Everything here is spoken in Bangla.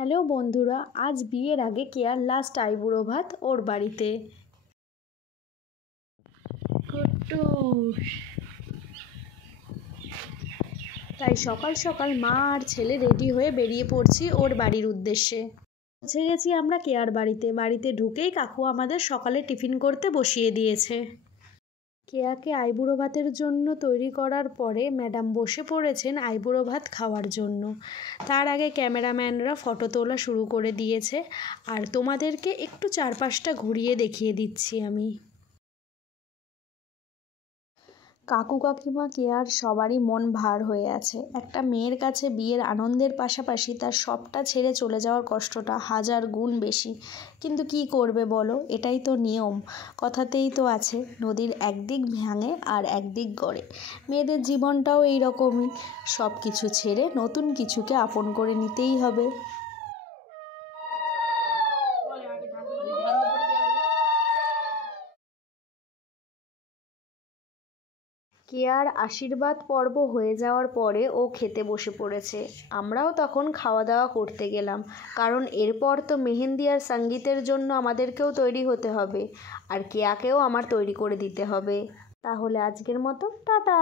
হ্যালো বন্ধুরা, আজ বিয়ের আগে কেয়ার লাস্ট আইবুড়ো ভাত ওর বাড়িতে। তাই সকাল সকাল মা আর ছেলে রেডি হয়ে বেরিয়ে পড়ছি ওর বাড়ির উদ্দেশ্যে। পৌঁছে গেছি আমরা কেয়ার বাড়িতে ঢুকেই কাকু আমাদের সকালে টিফিন করতে বসিয়ে দিয়েছে। কেয়াকে আইবুড়ো ভাতের জন্য তৈরি করার পরে ম্যাডাম বসে পড়েছেন আইবুড়ো ভাত খাওয়ার জন্য। তার আগে ক্যামেরাম্যানরা ফটো তোলা শুরু করে দিয়েছে, আর তোমাদেরকে একটু চারপাশটা ঘুরিয়ে দেখিয়ে দিচ্ছি আমি। কাকু কাকিমা কেয়ার সবারই মন ভার হয়ে আছে। একটা মেয়ের কাছে বিয়ের আনন্দের পাশাপাশি তার সবটা ছেড়ে চলে যাওয়ার কষ্টটা হাজার গুণ বেশি। কিন্তু কি করবে বলো, এটাই তো নিয়ম। কথাতেই তো আছে, নদীর একদিক ভাঙে আর একদিক গড়ে। মেয়েদের জীবনটাও এই রকমই, সব কিছু ছেড়ে নতুন কিছুকে আপন করে নিতেই হবে। কেয়ার আশীর্বাদ পর্ব হয়ে যাওয়ার পরে ও খেতে বসে পড়েছে। আমরাও তখন খাওয়া দাওয়া করতে গেলাম, কারণ এরপর তো মেহেন্দি আর সঙ্গীতের জন্য আমাদেরকেও তৈরি হতে হবে, আর কেয়াকেও আমার তৈরি করে দিতে হবে। তাহলে আজকের মতো টাটা।